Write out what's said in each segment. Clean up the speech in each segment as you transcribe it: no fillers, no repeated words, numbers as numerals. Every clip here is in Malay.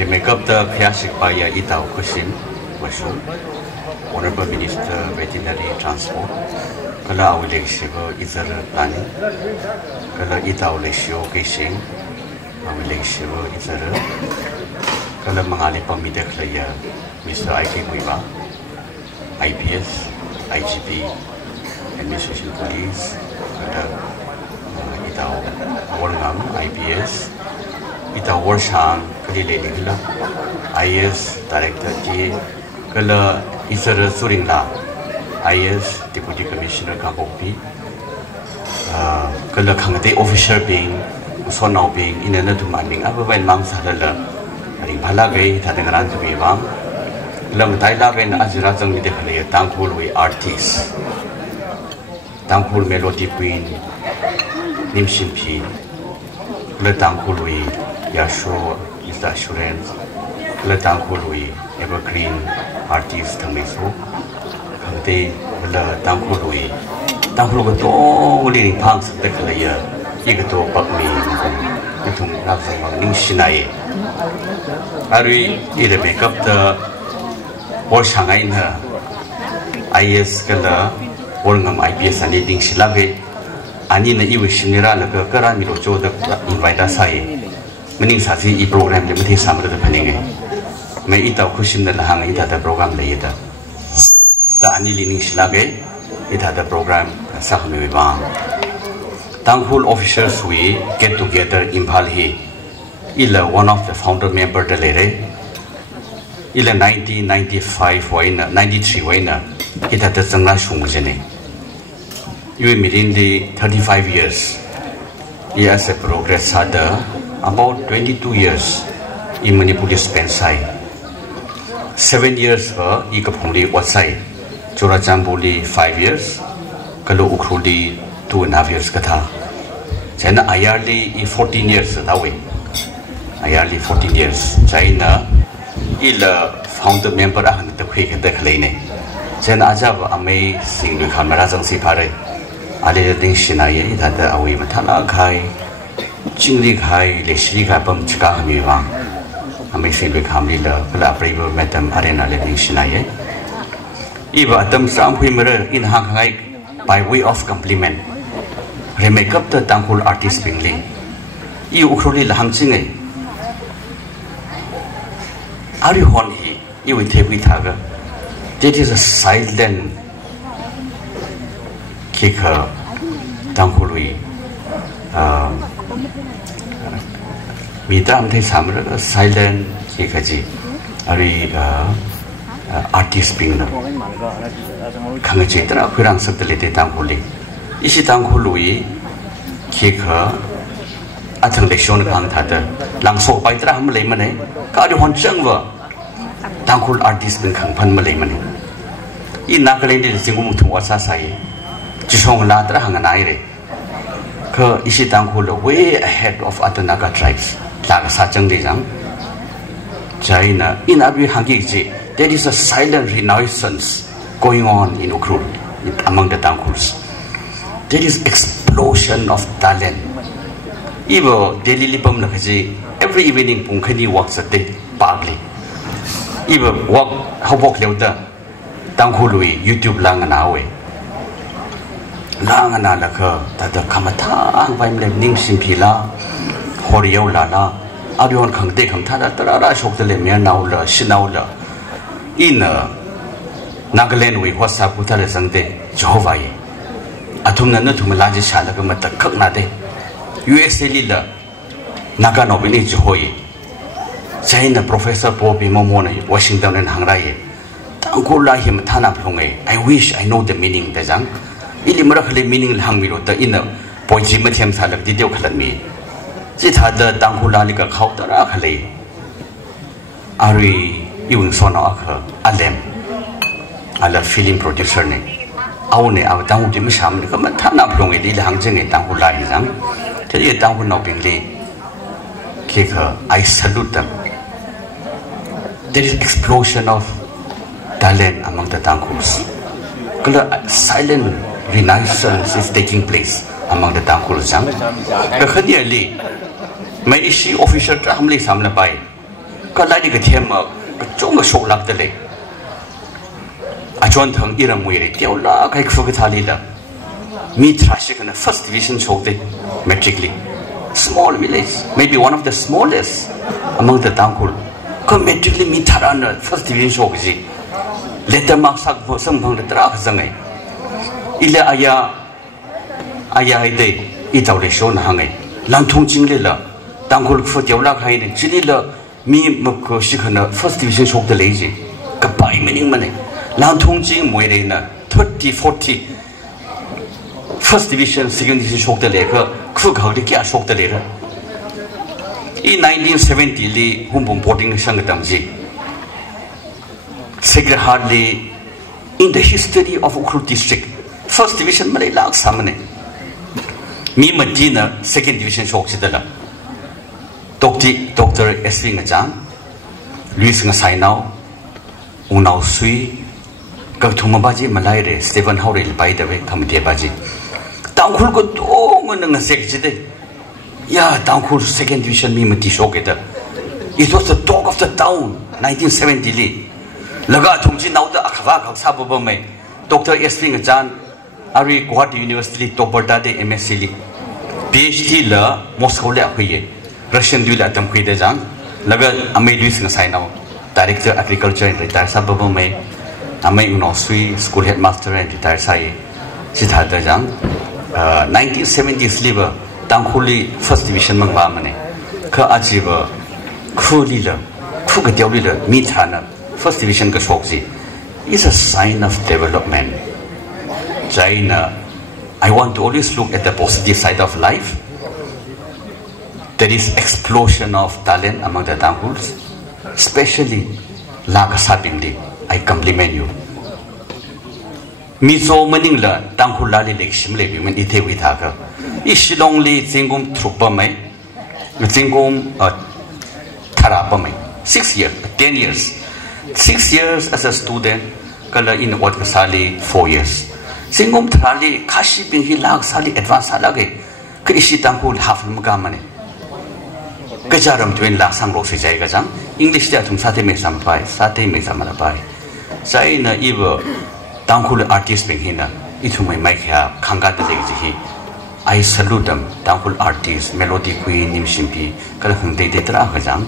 the makeup the Kayashik Paya Itao Kushim, Washu, Honorable Minister Veterinary Transport, Kala Awileshivo Izar Planning, Kala Itao Lesho Kishing, Awileshivo Izar, Kala Mangali Pamida Klaya, Mr. I.K. Muivah, IPS, IGP, Administration Police, Itao Warngam, IPS, Itao Warshang, Kalile Ligla, IS, Director G, Kala Isara Suringla, IS, Deputy Commissioner Kampopi, Kala Kangate Officer being, Sonau being, in another demanding, Abavan Mang Sadala, Impalagay, Tatangaran to be Wang, Lam Tailagan Azirazang with the Kalaya, Tangkhul with artists, Tangkhul Melody Queen, Nimshimpi, Le Tangkhul with Yasho is the assurance, Le Tangkhul with Evergreen artist Tamiso, Kangate, Le Tangkhul with Tangkhul with all leading punks of the Kalaya, Igato Bakmi, Itum Nazam, Nimshinae. Ari, either make up the War Shanghai in her IS Kala, Warngam IPS and leading Shilave, and in the Iwishinira, the Karamiro Joe, the invite us high. Many Sazi program limited some of the penning. May it out cushion the hang it at the program later. The Anilini Shilage, it had the program Sahmivan. Tangkhul officers we get together in Imphal. Ila one of the founder member the lere. Ila 1995 waina 93 waina. It had the Zangla Shungjene. You mean the 35 years. Yes, a progress had about 22 years in Manipur Spensai. 7 years for Ikapuli Watsai. Chorachambuli 5 years. Kalu Ukruli 2.5 years Kata. Then Ayarli 14 years that way. Ayarli 14 years. China ila founder member ang the quick the Kalene. Then Ajab amazing with Hamarazang Sipare. Ale ding Shinaye that the Awi Matala Kai. Jingli Kai, Leshli Kapam Chika Muivah. Amazing with Hamila, Palabrivo Madam Arena Letting Shinaye. Eva Adam Sam Wimmer in Hanghai by way of compliment. Remake up the Tangkhul artist Bingley. You Ukruli Lahamsing. Are you on he? You will take with her. That is a silent kicker. Tangkhul. Midam takes some silent kikaji. Are artist being Kangachitra, Kurang Subtility Tangkhuli. Is it Tangkhul? Kicker. Attention Kantata. Langso by Dram Lemone. Cardion Jungva. Tangkhul artist been Kampan Malemane. In Nakalated Singum to Wasasai. Jishong Latra Hanganaire. Ka Ishi Tangkhul way ahead of other Naga tribes. Lagasachang Dejang. China in Abu Hangiji. There is a silent renaissance going on in Ukrul among the Tangkhuls. There is explosion of talent. Even daily lipam nakaji every evening Punkani walks a day badly. Even walk how walk leuda Tangkhului YouTube lang an hour. Lang an alaka that the Kamata ang Vimlem Ning Simpila Horio Lala Adion Kang De Kang Tada Tara Shok the Lemia Naula Shinaula. In Nagaland we was up with Alexander Jehovah. Atumna to Malaji Shalagamata Kaknade. USA Lila Nagano village Hoy. China Professor Popi Momone, Washington and Hangrai. Tangkhul him Tana Plunge. I wish I know the meaning the Zang. Illimiracally meaning Hangmiro the inner Poji Matiam Salak Didio Kalami. It had the Tangkhul Liga Kautara Hale. Ari. Yung sono aka alem ala film producer ne awne aw tang di masham ka mathana plong e li hangjeng e Tangkhul la jang te Tangkhul no pingli keka I salute them. There is explosion of talent among the Tangkhuls. Silent renaissance is taking place among the Tangkhuls. Clearly, may issue official Humble Samnapai. ก็ไล่ดิกเทียมมาจงก็โชคลักแต่เลยอาจารย์ทั้งอิรามวยเลยเดียวละใครฝึกทาลีละมีทราชิกันนะ first division โชคเด metrically small village maybe one of the smallest among the Tangkhul ก็ metrically มีทารานะ first division โชคจี letter mark สักสังพังเลยตราขจังไงอีเลอายาให้ได้อีเจ้าเลยโชว์นะฮังไงหลังทุ่งจริงเลยละTangkhulฝึกเดียวละใครเนี่ยจีนี่ละมีมักก็สิขนาด first division โชคเดเลยจีกับไปไม่นิ่งมันเลยหลังทุ่งจริงมวยเลยนะ30 40 first division second division โชคเดเลยก็คือเขาได้แก่โชคเดเลยละอี1970ลีหุ่นผม boarding ช่างกันตั้งจีSacred Heart in the history of Ukhrul district first division มาเลยลักษณะเนี่ยมีมาจีน่ะ second division โชคสิเดละDr. Eswing ajan, Luis ngasai nau, unau sui, kau thuma baji malai re, Stephen Howell bai dawe kam dia baji. Tangkhul ko dong ngasek jide, ya Tangkhul second division mi mati shock ita. It was the talk of the town, 1970 li. Laga thumji nau da akhwa khak sabu ba mai. Dr. Eswing ajan, Ari Guwahati University topper da de MSc li, PhD la Moscow le akhiye. Russian dual atom kuida jang laga amai duis ngasai nau director agriculture and retire sababu mai amai uno sui school headmaster and retire sai sithada jang 1970s liba Tangkhuli first division mangba mane kha ajiba khuli la khuga diawli la mi thana first division ka shokji is a sign of development China I want to always look at the positive side of life. There is explosion of talent among the Tangkhuls, especially Lagasabindi. I compliment you. Mizo maningla Tangkhul lali lekshim lebi man ite withaga. Ishilong li zingum trupa mai, zingum tharapa mai. 6 years, 10 years. 6 years as a student, kala in what kasali 4 years. Zingum tharali kashi binhi lagasali advance halage. Kishi Tangkhul half mugamane. Kejaram tuin laksang rok sejai kajang English dia tum sate me sampai sate me samala pai sai na ibo Tangkhul artist benghina itu mai mai kha khanga de ji I salute them Tangkhul artist melody queen nimshimpi kala hungde de tra kajang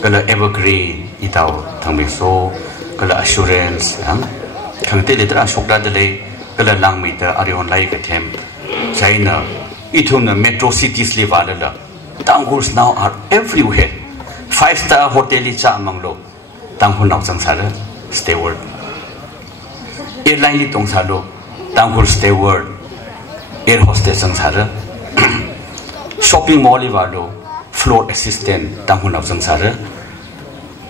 kala evergreen itau thangbe so kala assurance khangte de tra sokda de le kala langmei ta arion lai ka them sai na itu na metro cities le wala Tangkhuls now are everywhere. 5-star hotel cha amanglo. Tangkhul now sangsara steward. Airline li tong salo. Tangkhul steward. Air hostess sangsara. Shopping mall li walo. Floor assistant. Tangkhul now sangsara.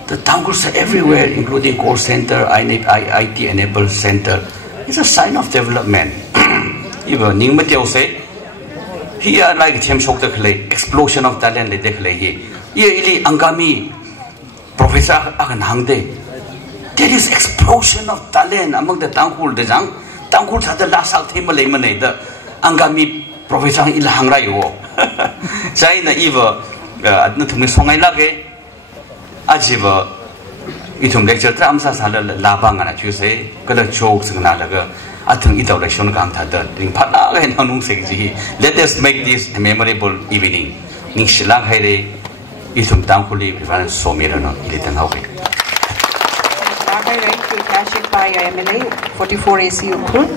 The Tangkhuls are everywhere, including call center, IT enabled center. It's a sign of development. Even Ning Mateo say. Here like them shock the clay explosion of talent le dekh le ye ili angami professor agan hangde there is explosion of talent among the Tangkhul de jang Tangkhul sa the last out him le mane the angami professor ila hangra yo sai na iwa adna thumi songai lage ajiba itum lecture tram sa sala laba ngana chu se kala chok singna laga athang itau la shon kam thada ring phana ga nanung se ji let us make this a memorable evening ning shila khaire isum Tangkhuli privan so merano ile tang hau ke by MLA 44 AC Ukhrul